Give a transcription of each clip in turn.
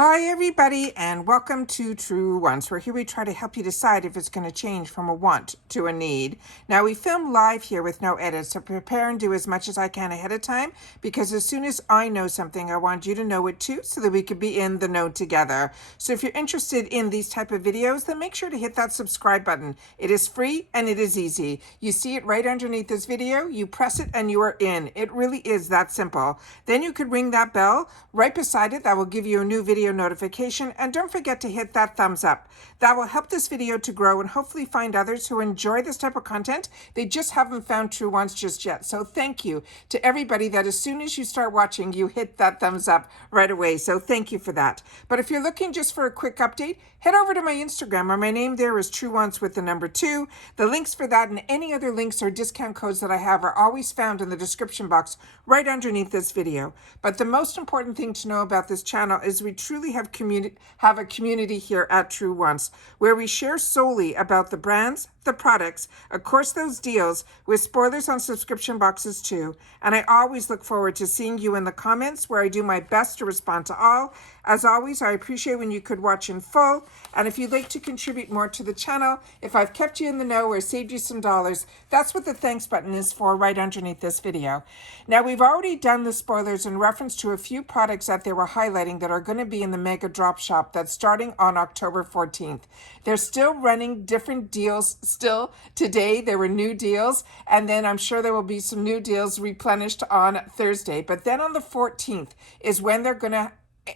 Hi everybody and welcome to Truewants, where here we try to help you decide if it's going to change from a want to a need. Now we film live here with no edits, so prepare and do as much as I can ahead of time, because as soon as I know something, I want you to know it too, so that we could be in the know together. So if you're interested in these type of videos, then make sure to hit that subscribe button. It is free and it is easy. You see it right underneath this video, you press it and you are in. It really is that simple. Then you could ring that bell right beside it. That will give you a new video notification, and don't forget to hit that thumbs up. That will help this video to grow and hopefully find others who enjoy this type of content. They just haven't found Truewants just yet. So thank you to everybody that as soon as you start watching, you hit that thumbs up right away. So thank you for that. But if you're looking just for a quick update, head over to my Instagram, where my name there is Truewants with the number 2. The links for that and any other links or discount codes that I have are always found in the description box right underneath this video. But the most important thing to know about this channel is we truly have a community here at Truewants, where we share solely about the brands, the products, of course those deals, with spoilers on subscription boxes too. And I always look forward to seeing you in the comments, where I do my best to respond to all. As always, I appreciate when you could watch in full, and if you'd like to contribute more to the channel, if I've kept you in the know or saved you some dollars, that's what the thanks button is for right underneath this video. Now, we've already done the spoilers in reference to a few products that they were highlighting that are going to be in the Mega Drop Shop that's starting on October 14th. They're still running different deals still today. There were new deals, and then I'm sure there will be some new deals replenished on Thursday. But then on the 14th is when they're going to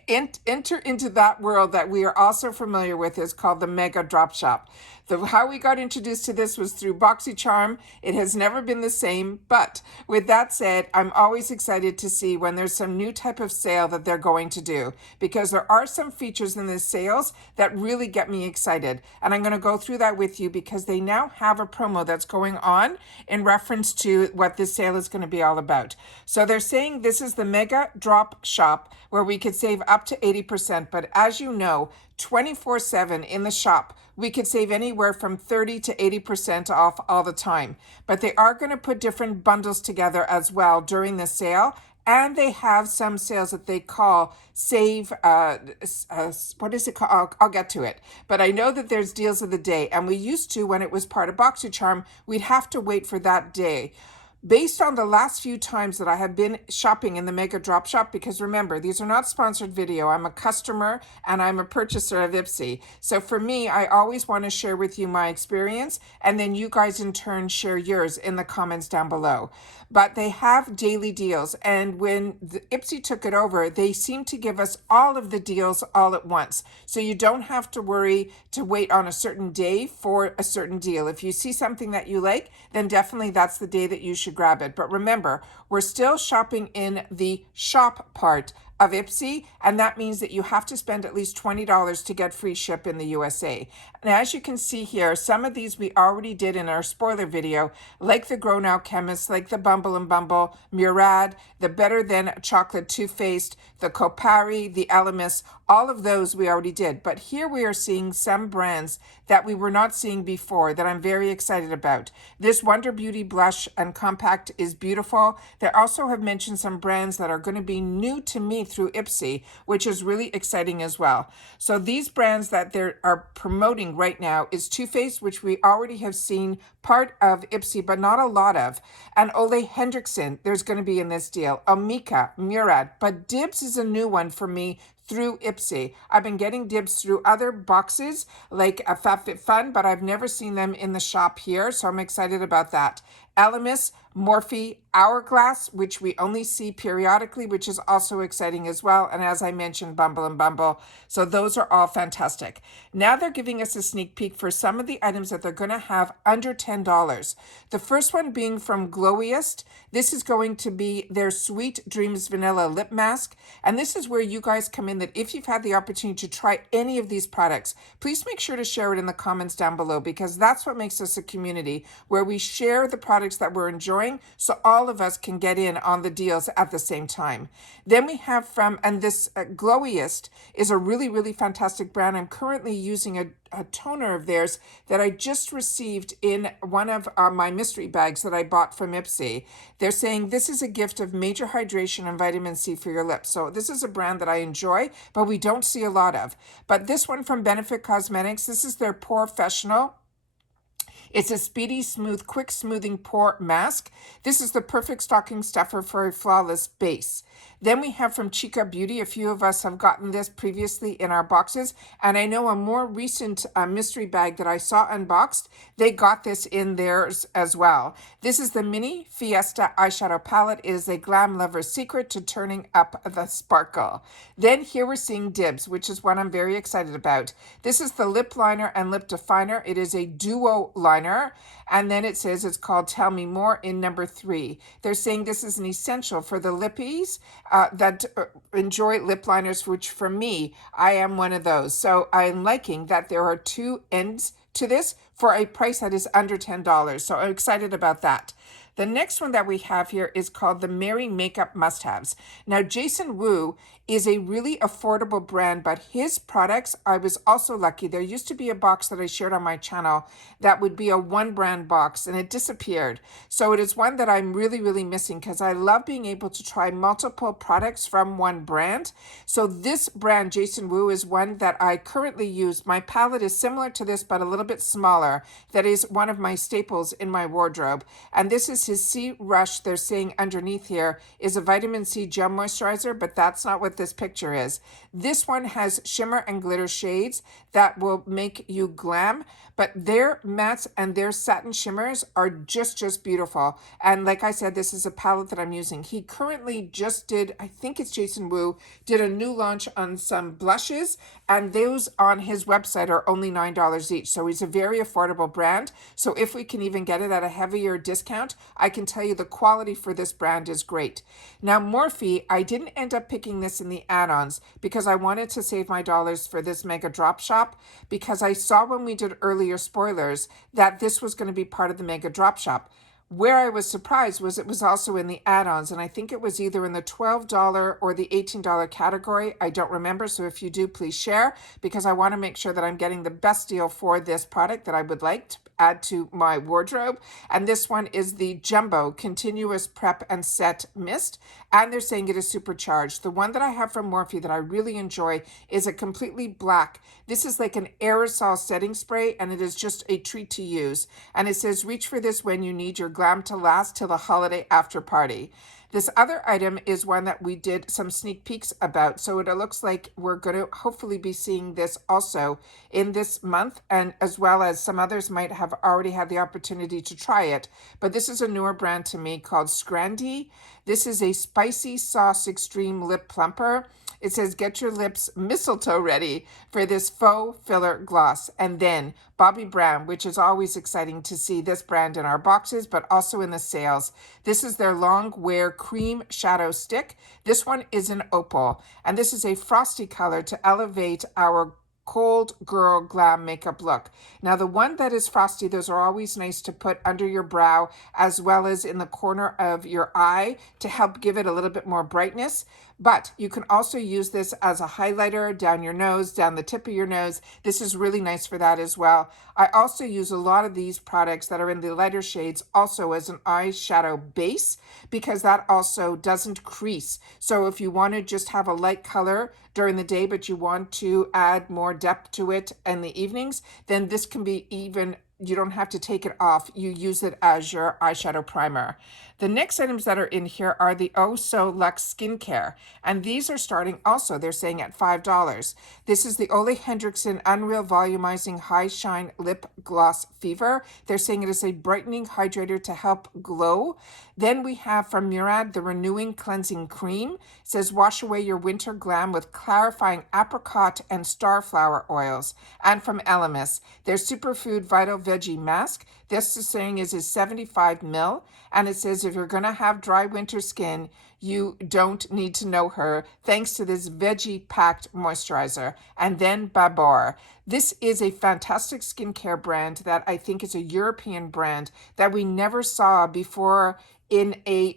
enter into that world that we are also familiar with, is called the Mega Drop Shop. How we got introduced to this was through Boxycharm. It has never been the same, but with that said, I'm always excited to see when there's some new type of sale that they're going to do, because there are some features in the sales that really get me excited. And I'm going to go through that with you, because they now have a promo that's going on in reference to what this sale is going to be all about. So they're saying this is the Mega Drop Shop, where we could save up to 80%, but as you know, 24/7 in the shop, we could save anywhere from 30 to 80% off all the time. But they are going to put different bundles together as well during the sale. And they have some sales that they call save, what is it called? I'll get to it. But I know that there's deals of the day. And we used to, when it was part of Boxycharm, we'd have to wait for that day. Based on the last few times that I have been shopping in the Mega Drop Shop, because remember, these are not sponsored video. I'm a customer and I'm a purchaser of IPSY. So for me, I always want to share with you my experience, and then you guys in turn share yours in the comments down below. But they have daily deals, and when IPSY took it over, they seem to give us all of the deals all at once. So you don't have to worry to wait on a certain day for a certain deal. If you see something that you like, then definitely that's the day that you should grab it. But remember, we're still shopping in the shop part of IPSY, and that means that you have to spend at least $20 to get free ship in the USA. And as you can see here, some of these we already did in our spoiler video, like the Grown Out Chemist, like the Bumble and Bumble, Murad, the Better Than Chocolate Too Faced, the Kopari, the Elemis, all of those we already did. But here we are seeing some brands that we were not seeing before that I'm very excited about. This Wonder Beauty blush and compact is beautiful. They also have mentioned some brands that are going to be new to me through IPSY, which is really exciting as well. So these brands that they are promoting right now is Too Faced, which we already have seen part of IPSY, but not a lot of. And Ole Hendrickson, there's going to be in this deal. Amika, Murad, but Dibs is a new one for me through IPSY. I've been getting Dibs through other boxes like a FabFitFun, but I've never seen them in the shop here, so I'm excited about that. Elemis, Morphe, Hourglass, which we only see periodically, which is also exciting as well. And as I mentioned, Bumble and Bumble. So those are all fantastic. Now they're giving us a sneak peek for some of the items that they're going to have under $10. The first one being from Glowiest. This is going to be their Sweet Dreams Vanilla Lip Mask. And this is where you guys come in, that if you've had the opportunity to try any of these products, please make sure to share it in the comments down below, because that's what makes us a community where we share the products that we're enjoying exploring so all of us can get in on the deals at the same time. Then we have and this Glowiest is a really, really fantastic brand. I'm currently using a toner of theirs that I just received in one of my mystery bags that I bought from IPSY. They're saying this is a gift of major hydration and vitamin C for your lips. So this is a brand that I enjoy, but we don't see a lot of. But this one from Benefit Cosmetics, this is their Professional. It's a speedy, smooth, quick smoothing pore mask. This is the perfect stocking stuffer for a flawless base. Then we have from Chica Beauty. A few of us have gotten this previously in our boxes. And I know a more recent mystery bag that I saw unboxed, they got this in theirs as well. This is the Mini Fiesta eyeshadow palette. It is a glam lover's secret to turning up the sparkle. Then here we're seeing Dibs, which is one I'm very excited about. This is the lip liner and lip definer. It is a duo liner. And then it says it's called Tell Me More in number 3. They're saying this is an essential for the lippies that enjoy lip liners, which for me, I am one of those. So I'm liking that there are 2 ends to this for a price that is under $10. So I'm excited about that. The next one that we have here is called the Merry Makeup Must-Haves. Now, Jason Wu is a really affordable brand, but his products, I was also lucky. There used to be a box that I shared on my channel that would be a 1-brand box, and it disappeared. So it is one that I'm really, really missing because I love being able to try multiple products from one brand. So this brand, Jason Wu, is one that I currently use. My palette is similar to this, but a little bit smaller. That is one of my staples in my wardrobe. And this is his C Rush. They're saying underneath here is a vitamin C gel moisturizer, but that's not what this picture is. This one has shimmer and glitter shades that will make you glam, but their mattes and their satin shimmers are just beautiful. And like I said, this is a palette that I'm using. He currently just did, I think it's Jason Wu, did a new launch on some blushes, and those on his website are only $9 each. So he's a very affordable brand. So if we can even get it at a heavier discount, I can tell you the quality for this brand is great. Now, Morphe, I didn't end up picking this in the add-ons because I wanted to save my dollars for this mega drop shop, because I saw when we did earlier spoilers that this was going to be part of the mega drop shop. Where I was surprised was it was also in the add-ons, and I think it was either in the $12 or the $18 category. I don't remember, so if you do, please share, because I want to make sure that I'm getting the best deal for this product that I would like to add to my wardrobe. And this one is the Jumbo Continuous Prep and Set Mist, and they're saying it is supercharged. The one that I have from Morphe that I really enjoy is a completely black. This is like an aerosol setting spray, and it is just a treat to use. And it says, reach for this when you need your glam to last till the holiday after party. This other item is one that we did some sneak peeks about. So it looks like we're going to hopefully be seeing this also in this month, and as well as some others might have already had the opportunity to try it. But this is a newer brand to me called Scrandy. This is a spicy sauce extreme lip plumper. It says, get your lips mistletoe ready for this faux filler gloss. And then Bobbi Brown, which is always exciting to see this brand in our boxes, but also in the sales. This is their long wear cream shadow stick. This one is an opal, and this is a frosty color to elevate our cold girl glam makeup look. Now, the one that is frosty, those are always nice to put under your brow as well as in the corner of your eye to help give it a little bit more brightness. But you can also use this as a highlighter down your nose, down the tip of your nose. This is really nice for that as well. I also use a lot of these products that are in the lighter shades also as an eyeshadow base, because that also doesn't crease. So if you want to just have a light color during the day, but you want to add more depth to it in the evenings, then this can be even, you don't have to take it off. You use it as your eyeshadow primer. The next items that are in here are the Oh So Luxe Skincare. And these are starting also, they're saying at $5. This is the Ole Henriksen Unreal Volumizing High Shine Lip Gloss Fever. They're saying it is a brightening hydrator to help glow. Then we have from Murad the Renewing Cleansing Cream. It says wash away your winter glam with clarifying apricot and starflower oils. And from Elemis, their Superfood Vital Veggie Mask. This is saying is 75 ml, and it says if you're going to have dry winter skin, you don't need to know her thanks to this veggie-packed moisturizer. And then Babor. This is a fantastic skincare brand that I think is a European brand that we never saw before in a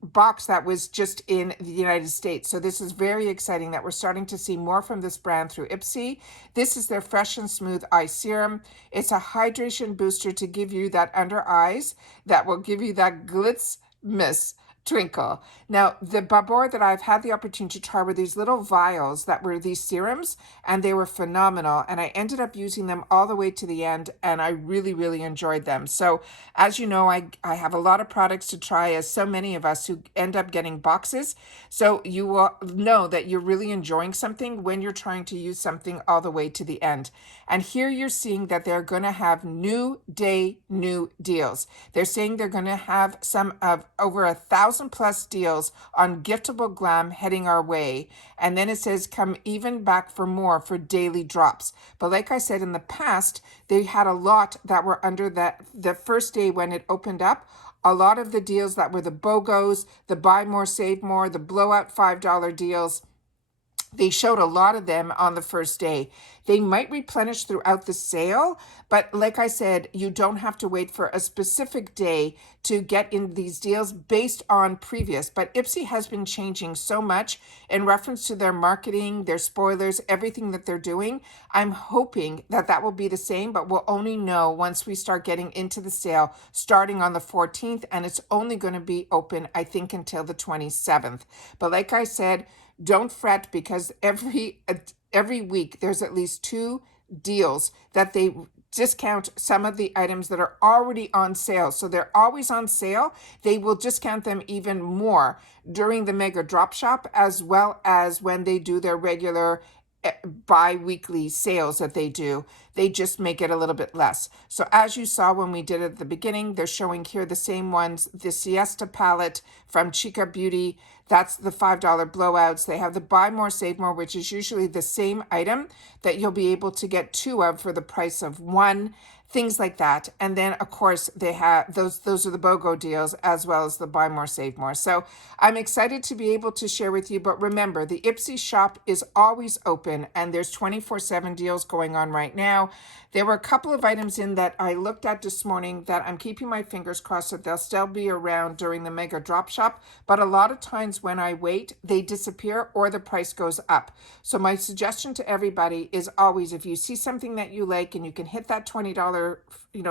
box that was just in the United States. So this is very exciting that we're starting to see more from this brand through IPSY. This is their Fresh and Smooth Eye Serum. It's a hydration booster to give you that under eyes that will give you that glitz miss twinkle. Now, the Babor that I've had the opportunity to try were these little vials that were these serums, and they were phenomenal. And I ended up using them all the way to the end, and I really, really enjoyed them. So as you know, I have a lot of products to try, as so many of us who end up getting boxes. So you will know that you're really enjoying something when you're trying to use something all the way to the end. And here you're seeing that they're going to have new day, new deals. They're saying they're going to have some of over 1,000+ deals on giftable glam heading our way. And then it says come even back for more for daily drops. But like I said, in the past, they had a lot that were under the first day when it opened up. A lot of the deals that were the BOGOs, the buy more, save more, the blowout $5 deals, they showed a lot of them on the first day. They might replenish throughout the sale, but like I said, you don't have to wait for a specific day to get in these deals based on previous. But IPSY has been changing so much in reference to their marketing, their spoilers, everything that they're doing. I'm hoping that that will be the same, but we'll only know once we start getting into the sale starting on the 14th, and it's only going to be open, I think, until the 27th. But like I said, don't fret, because every week there's at least 2 deals that they discount some of the items that are already on sale. So they're always on sale. They will discount them even more during the mega drop shop, as well as when they do their regular bi-weekly sales that they do. They just make it a little bit less. So as you saw when we did it at the beginning, they're showing here the same ones. The Siesta palette from Chica Beauty, that's the $5 blowouts. They have the buy more, save more, which is usually the same item that you'll be able to get 2 of for the price of 1. Things like that. And then of course they have those are the BOGO deals, as well as the buy more, save more. So I'm excited to be able to share with you, but remember, the IPSY shop is always open, and there's 24/7 deals going on right now. There were a couple of items in that I looked at this morning that I'm keeping my fingers crossed that they'll still be around during the mega drop shop, but a lot of times when I wait, they disappear or the price goes up. So my suggestion to everybody is always, if you see something that you like and you can hit that $20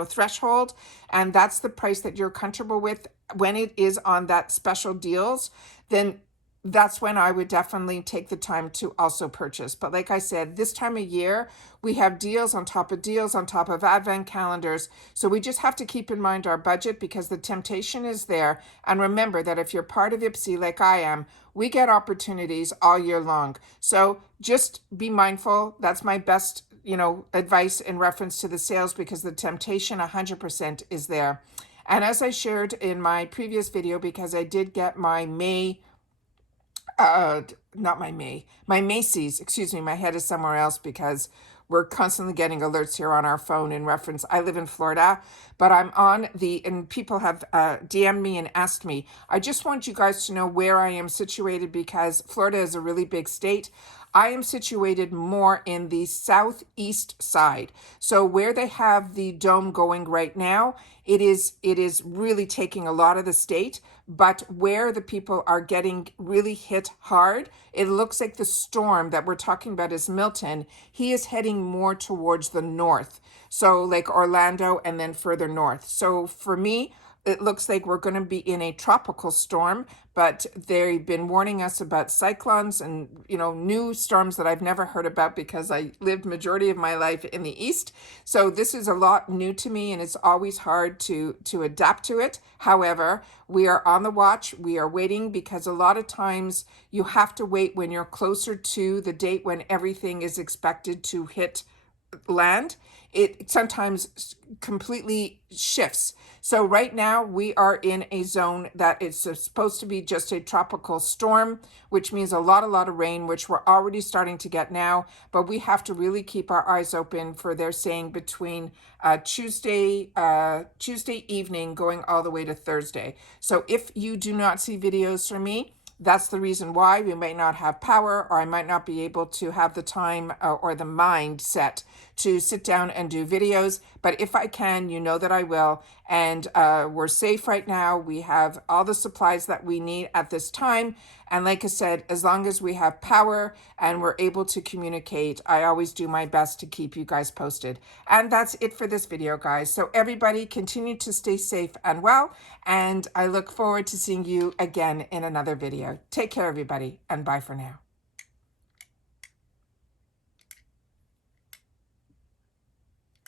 threshold, and that's the price that you're comfortable with when it is on that special deals, then that's when I would definitely take the time to also purchase. But like I said, this time of year, we have deals on top of deals on top of advent calendars. So we just have to keep in mind our budget, because the temptation is there. And remember that if you're part of IPSY like I am, we get opportunities all year long. So just be mindful. That's my best advice in reference to the sales, because the temptation 100% is there. And as I shared in my previous video, because I did get my my Macy's, excuse me, my head is somewhere else because we're constantly getting alerts here on our phone in reference. I live in Florida, but I'm on and people have DM'd me and asked me. I just want you guys to know where I am situated, because Florida is a really big state. I am situated more in the southeast side. So where they have the dome going right now, it is really taking a lot of the state. But where the people are getting really hit hard, it looks like the storm that we're talking about is Milton. He is heading more towards the north. So like Orlando and then further north. So for me, it looks like we're going to be in a tropical storm, but they've been warning us about cyclones and, new storms that I've never heard about, because I lived majority of my life in the East. So this is a lot new to me, and it's always hard to adapt to it. However, we are on the watch. We are waiting, because a lot of times you have to wait when you're closer to the date when everything is expected to hit land. It sometimes completely shifts. So right now we are in a zone that is supposed to be just a tropical storm, which means a lot of rain, which we're already starting to get now. But we have to really keep our eyes open for, they're saying, between Tuesday evening going all the way to Thursday. So if you do not see videos from me, That's the reason why we might not have power, or I might not be able to have the time or the mindset to sit down and do videos. But if I can, you know that I will. And we're safe right now. We have all the supplies that we need at this time. And like I said, as long as we have power and we're able to communicate, I always do my best to keep you guys posted. And that's it for this video, guys. So everybody continue to stay safe and well. And I look forward to seeing you again in another video. Take care, everybody, and bye for now.